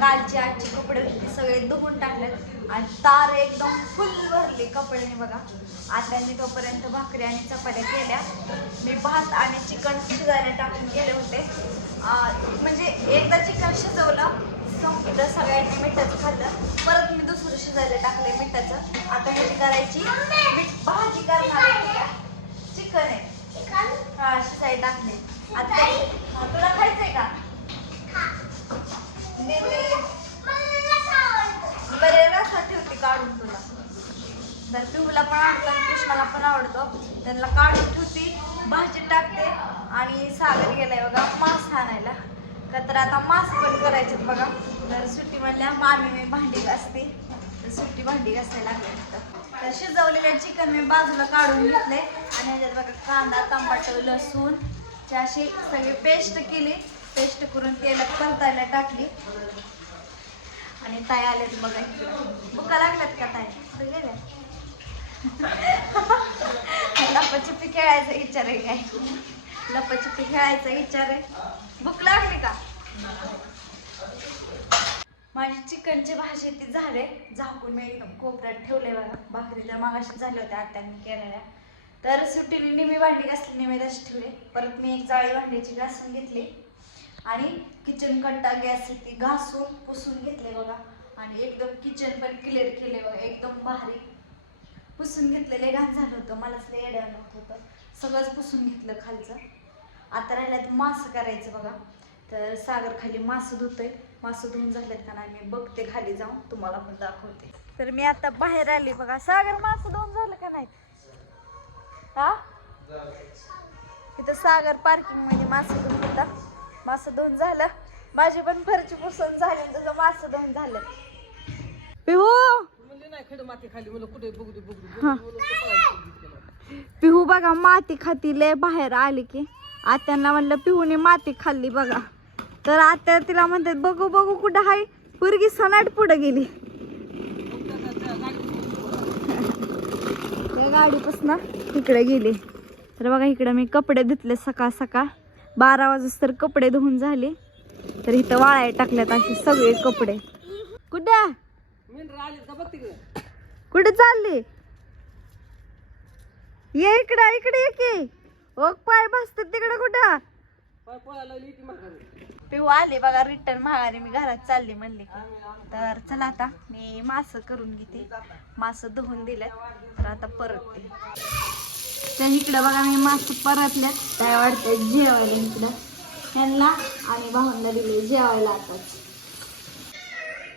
कालची आजची कपडे होते सगळे धुवून टाकलेत. आणि तार एकदम फुल भरली कपड्याने बघा. आत्याने तोपर्यंत भाकरी आणि चपात्या केल्या. मी भात आणि चिकन शिजायला टाकून गेले होते. म्हणजे एकदा चिकन शिजवलं संपलं सगळ्यांनी मिठाचं खाल्लं. परत मी दुसरं शिजायला टाकलंय मिठाचं. आता ह्याची करायची मीठ भाजी करणार चिकन आहे. हा शिजायला टाकले आता तुला खायचंय का? बरे रसा ठेवते काढून तुला. तर पिऊला पण आवडतो आणि कृष्णाला पण आवडतो. त्यांना काढून ठेवती भाजी टाकते आणि सागर गेलाय बघा मास आणायला. का तर आता मास पण करायचे बघा. तर सुट्टी म्हणल्या मामी मी भांडी घासते. तर सुट्टी भांडी घासायला लागली इथं. तर शिजवलेल्या चिकन मी बाजूला काढून घेतले आणि ह्याच्यात बघा कांदा टमाटर लसूण अशी सगळी पेस्ट केली. पेस्ट करून तेलात परतायला टाकली. आणि ताई आलेत बघा बुका लागल्यात का ताई? गेल्या लपाछपी खेळायचा विचार आहे काय? लपाछपी खेळायचा विचार आहे. भूक लागली का? माझी चिकनची भाजी ती झाले. झाकून मी एकदम कोपऱ्यात ठेवले बघा. भाकरी तर मागाशी झाल्या होत्या आत्याने केलेल्या. तर सुट्टीने निमी भांडी घासली निमी तशी ठेवले. परत मी एक जाळी भांड्याची घासून घेतली. आणि किचन कट्टा गॅस ती घासून पुसून घेतले बघा. आणि एकदम किचन पण क्लिअर केले बघा. एकदम भारी. पुसून घेतलेले घाण झालं होतं. मलाच लय येड्या होत होतं. सगळंच पुसून घेतलं खालचं. आता राहिल्यात मासं करायचं बघा. तर सागर खाली मासं धुतोय. मासं धुवून झालेत का नाही मी बघते खाली जाऊन. तुम्हाला पण दाखवते. तर मी आता बाहेर आली बघा. सागर मासं धुवून झालं का नाही? हा? इथं सागर पार्किंगमध्ये मासं धुवून होता. मासं धुवून झालं. माझी पण फरची पुसून झाली तुझं मासं धुवून झालं. पिहू! नाही खडं माती खाली मला कुठे बघू दे बघू दे. बघू दे, मला पळायला सांगितलं. पिहू बघा माती खाती लय बाहेर आली की. आत्यांना म्हणलं पिहूने माती खाल्ली बघा. तर आत्या तिला म्हणतात बघू बघू कुठं हाय? पुरगी सनाट पुढे गेली. या गाडीपासून इकडे गेली. तर बघा इकडे मी कपडे धुतले सकाळ सकाळ. बारा वाजता तर कपडे धुवून झाले. तर इथं वाळाय टाकल्यात असे सगळे कपडे. कुठं? कुठे चालली? ये इकडं इकडे ये की. ओक पाय भासतात तिकडं कुठं? पाय पिऊ आले बघा रिटर्न माघारी मी घरात चालली म्हणले की. तर चला आता मी मास करून घेते. मास धुवून दिल्यात तर आता परतते. तर इकडं बघा मी मास परतल्यात काय वाटतंय जेवायला इकडं? ह्यांना आणि भाऊंना दिले जेवायला आताच.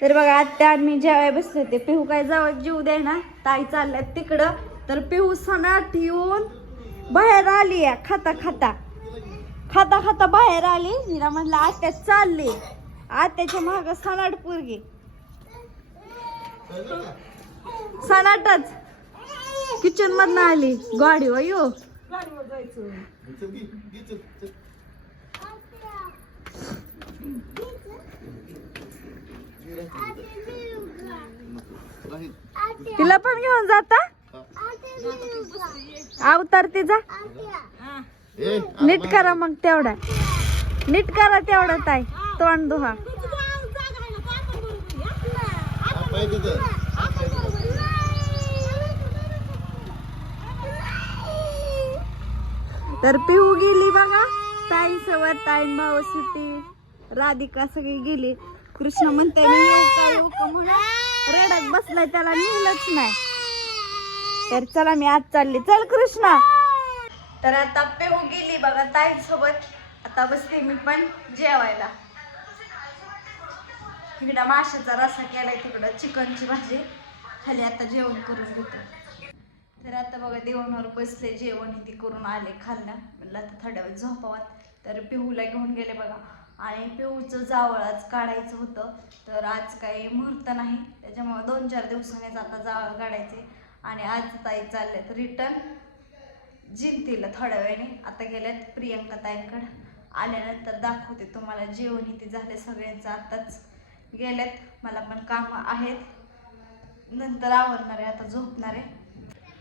तर बघा आत्या आम्ही जेवाय बसले होते. पिहू काय जावं जीव दे ना ताई चालल्यात तिकडं. तर पिहू सणाट येऊन बाहेर आली आहे खाता खाता. खाता खाता बाहेर आली हिला म्हणला आत्या चालली आत्याच्या माग सनाट पोरगी सनाटच किचन मधन आली गाडी वा यो तिला पण घेऊन जाता अवतार तिचा नीट करा मग तेवढा. नीट करा तेवढा ताई. तोंड दुहा तर पिऊ गेली बघा. ताई सोबत ताईन भाऊ सुट्टी. राधिका सगळी गेली. कृष्ण म्हणते मी रडत बसलाय त्याला नेलंच नाही. तर चला मी आज चालली. चल कृष्णा. तर आता पेहू हो गेली बघा ताई सोबत आता बसते मी पण जेवायला. इकडं माशाचा रसा केलाय तिकडं चिकनची भाजी. खाली आता जेवण करून घेतो. तर आता बघा देवणवर बसले जेवण हे करून आले खाल्लं. म्हणलं आता थोड्या वेळ झोपावात तर पिहूला घेऊन गेले बघा. आणि पिहूचं जावळ आज काढायचं होतं. तर आज काही मुहूर्त नाही. त्याच्यामुळे दोन चार दिवसांनीच आता जावळ काढायचे. आणि आज ताई चालले तर रिटर्न जिंतीला थोड्या वेळाने. आता गेल्यात प्रियंका ताईंकडं आल्यानंतर दाखवते तुम्हाला जेवण इथे झाले सगळ्यांचं आत्ताच गेल्यात मला पण कामं आहेत. नंतर आवरणार आहे आता झोपणार. आहे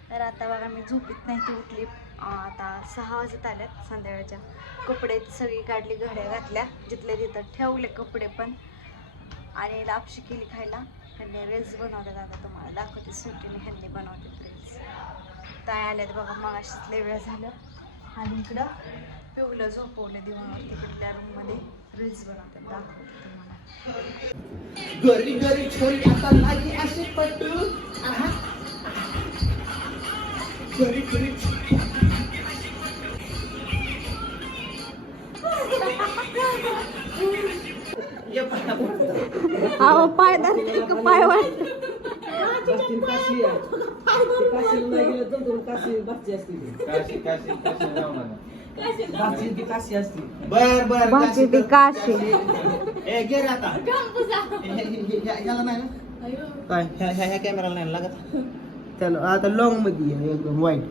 तर आता बघा मी झोपीत नाही ती उठली. आता सहा वाजत आल्यात. संध्याकाळच्या कपडे सगळी काढली घड्या घातल्या. जिथल्या तिथं ठेवले कपडे पण. आणि लापशी केली खायला. ह्यांनी रील्स बनवतात आता तुम्हाला. दाखवते सुटीने ह्यांनी बनवतात रील्स ताय आल्यात बघा मग अशीच लय वेळ झालं आणि इकडं पिवलं झोपवलं दिवाणावर तिकडल्या रूममध्ये रील्स बनवतात दाखवते तुम्हाला गरी गरी छोरी आता नाही असे पटू आहा. गरी गरी ये पाया पडतो. अहो पाय पाय वाट काशी काशी आहे ते काशीला नाही गेलं तर दोन काशी बाची असते ती. काशी काशी काशी जाऊ नका बाची ती काशी असते बर बर भाची ती काशी. ए घे रे आता हे- हे- हे- हे- याला नाही ना काय ह्या ह्या ह्या कॅमेराला नाही लागत चलो आता लॉंगमध्ये आहे, एकदम वाईट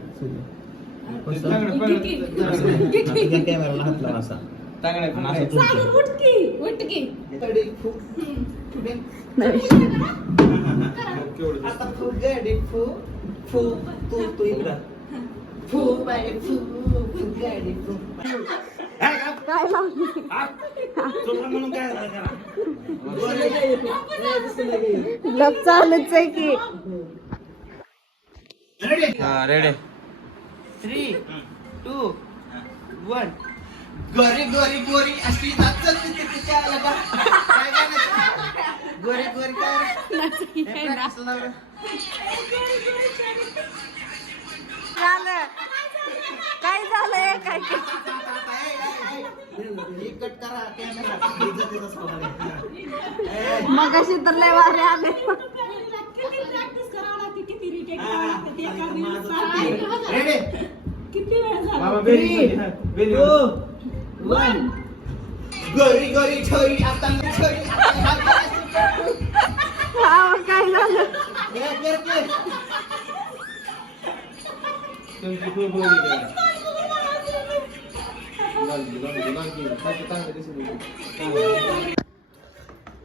कॅमेराला हात लावा असा चांगलं पण असं कडे फू. केवढं आता फू गडे फू फू तू तू इकडं फू बाय फू फू गडे फू. काय लावली? म्हणून काय झालं त्याला? लग चालूच आहे की. हा रेडी थ्री टू वन गोरी गोरी गोरी अशी नाचत तिथे तिच्या लगा काय गाणं? गोरी गोरी काय हे practice लावलं. झालं. काय झालंय? काय हे कट करा कॅमेरा इज्जतीचा सवाल आहे. ए, मग अशी तर लय वारे आले Ready? वन गोरी गोरी छोरी आता छोरी आता काय झालं? हे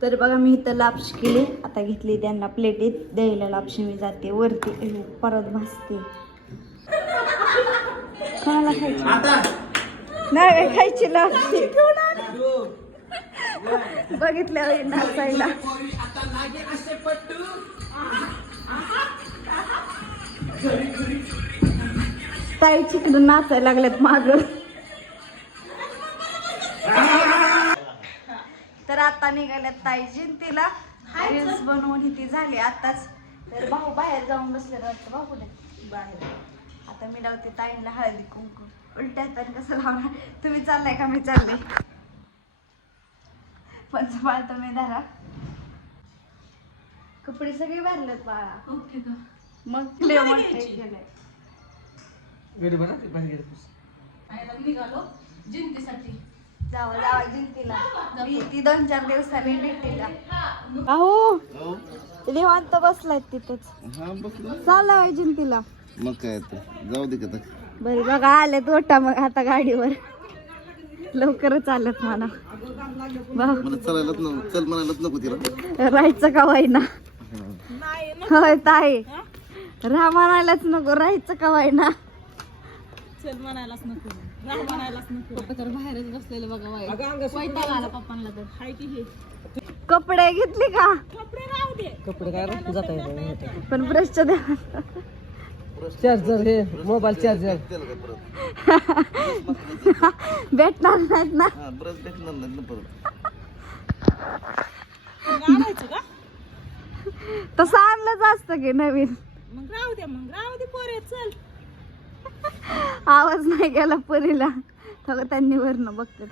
तर बघा मी इथं लापशी केली. आता घेतली त्यांना प्लेटीत द्यायला लापशी मी जाते. वरती परत भासते. कोणाला खायची? आता. नाही खायची लापशी. बघितल्या नाचायला ताई चिकडून नाचायला लागल्यात माग. तर आता निघाल्यात ताई जिंतीला रील्स बनवून ही ती झाली. आताच तर भाऊ बाहेर जाऊन बसले वाटतं. भाऊ बाहेर. आता मी लावते ताईंना हळदी कुंकू. उलट्या हाताने कसं लावणार? तुम्ही चाललाय का? मी चालले. पण पाळतो मी धरा. कपडे सगळे भरलेत बाळा. मग बना ते बाहेर जावं जावं जिंतीला. मी ती दोन चार दिवसांनी भेटीला. अहो निवांत बसलाय तिथेच. हा चाललाय जिंतीला. मग काय तर जाऊ दे का बरे बघा आलेत ओटा मग आता गाडीवर. लवकरच आलेत मला मला चालायलाच नको. चल म्हणायलाच नको तिला. राहायचं का वाईना? होय ताई. राहा म्हणायलाच नको राहायचं का वाईना? अगं अंग कपडे घेतले का? कपडे काय? राहून जाता येत पण ब्रशच्या द्या चार्जर हे मोबाईल चार्जर भेटणार नाहीत ना. हा ब्रश भेटणार नाही ना परत. तसं आणलंच असतं की नवीन. आवाज नाही गेला परीला. सगळं त्यांनी वरनं बघतात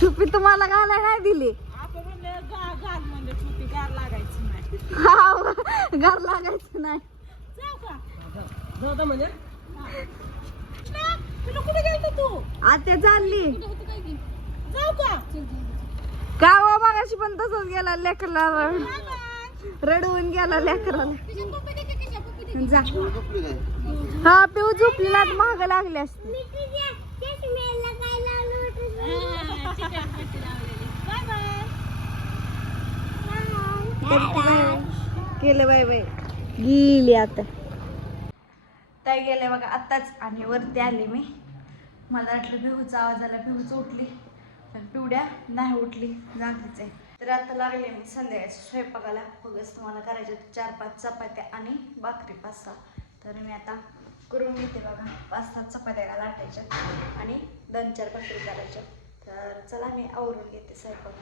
टुपी तुम्हाला घालायला नाही दिली. गार लागायचं नाही. जाऊ म्हणजे? आता चालली. का हो मगाशी पण तसंच गेला लेकरला. रडवून गेला लेकराला. जा. हा पिऊ झोपलेला महाग लागले असते. केलं बाय बाय. गेली आता. ताई गेले बघा आत्ताच. आणि वरती आले मी. मला वाटलं बिहूचा आवाज आला बिहूच उठली. तर पिवड्या नाही उठली जागीच आहे. तर आता लागले मी संध्याकाळच्या स्वयंपाकाला. बघच तुम्हाला करायचे चार पाच चपात्या आणि भाकरी पाच सहा तर मी आता करून घेते बघा. पाच सात चपात्या लाटायच्या आणि दोन चार भाकरी करायच्या. तर चला मी आवरून घेते स्वयंपाक.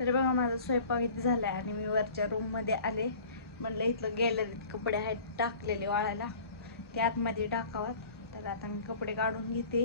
तर बघा माझा स्वयंपाक इथे झाला आहे आणि मी वरच्या रूममध्ये आले. म्हणलं इथलं गॅलरीत कपडे आहेत टाकलेले वाळायला. ते आतमध्ये टाकावात तर आता मी कपडे काढून घेते.